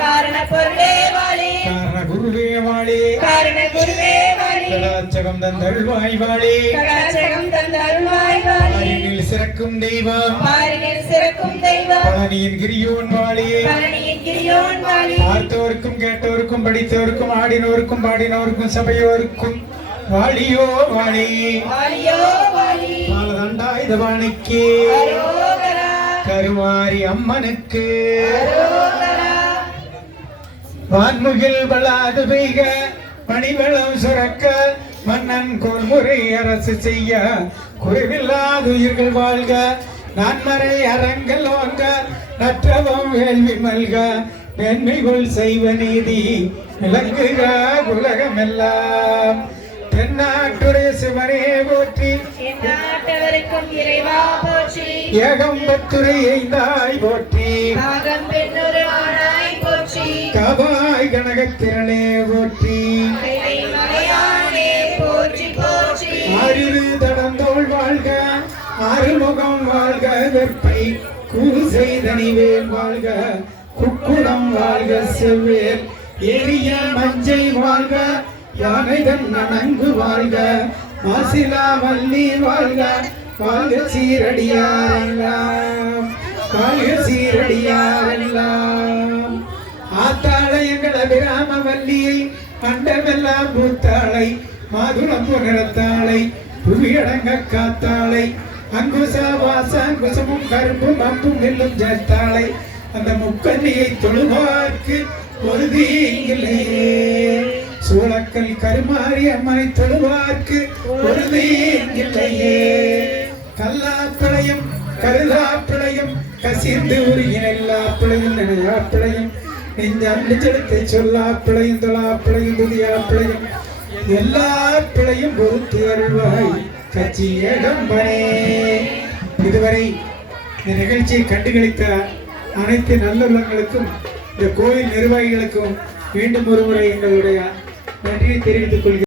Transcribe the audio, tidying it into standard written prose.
காரண பொருளே வாழி காரண குருவே வாழி காரண குருவே வாழி கடாச்சகம் தந்தருள்வாய் வாழி கடாச்சகம் தந்தருள்வாய் வாழி பாரினில் சிறக்கும் தெய்வம் பாரினில் சிறக்கும் தெய்வம் பழனியின் கிரியோன் வாழி பழனியின் கிரியோன் வாழி பார்த்தோருக்கும் கேட்டோருக்கும் படித்தோருக்கும் ஆடினோருக்கும் பாடினோருக்கும் சபையோருக்கும் வாழியோ வாழி வாழியோ வாழி பாலதண்டாயுத வாணிக்கு அரோகரா கருமாரி அம்மனுக்கு அரோகரா வான்முகில் வளாது பெய்க மணிவளம் சுரக்க மன்னன் கொள்முறை அரசு செய்ய குறைவில்லாத உயிர்கள் வாழ்க நான்மறை அறங்கள் வாங்க நற்றவம் வேள்வி மல்க மேன்மைகள் செய்வ நீதி விளங்குக உலகமெல்லாம் தென்னாட்டுடைய சிவனே போற்றி நாட்டவருக்கும் இறைவா போற்றி ஏகம்பத்துரை ஐந்தாய் போற்றி பாகம் பெண்ணொரு ஆனாய் போற்றி கபாய் கனகத்திரளே போற்றி மலையானே போற்றி போற்றி ஆறிரு தடந்தோள் வாழ்க ஆறுமுகம் வாழ்க வெப்பை கூசை தனிவேல் வாழ்க குக்குடம் வாழ்க செவ்வேல் எரிய மஞ்சை வாழ்க யானைதன் நனங்கு வாழ்க மாசிலா வள்ளி வாழ்க வாழ்க சீரடியாரெல்லாம் வாழ்க சீரடியாரெல்லாம் ஆத்தாளை எங்கள் அபிராம வள்ளியை அண்டமெல்லாம் பூத்தாளை மாதுளம் புகழத்தாளை புவியடங்க காத்தாளை அங்குசா வாச அங்குசமும் கரும்பும் அம்பும் நெல்லும் சேர்த்தாளை அந்த முக்கண்ணியை தொழுவார்க்கு ஒரு தீங்கில்லையே சூளக்கல் கருமாறி அம்மனை தொழுவார்க்கு ஒரு தீங்கில்லையே கல்லாப்பிளையும் கருதாப்பிளையும் கசிந்து உருகின எல்லா பிழையும் நினையாப்பிளையும் நெஞ்செடுத்து சொல்லாப்பிளையும் தொழாப்பிளையும் துதியாப்பிளையும் எல்லா பிழையும் பொறுத்து அருள்வாய் கட்சி ஏகம்பனே. இதுவரை இந்த நிகழ்ச்சியை கண்டுகளித்த அனைத்து நல்லுள்ளங்களுக்கும் இந்த கோயில் நிர்வாகிகளுக்கும் மீண்டும் ஒருமுறை எங்களுடைய நன்றியை தெரிவித்துக் கொள்கிறேன்.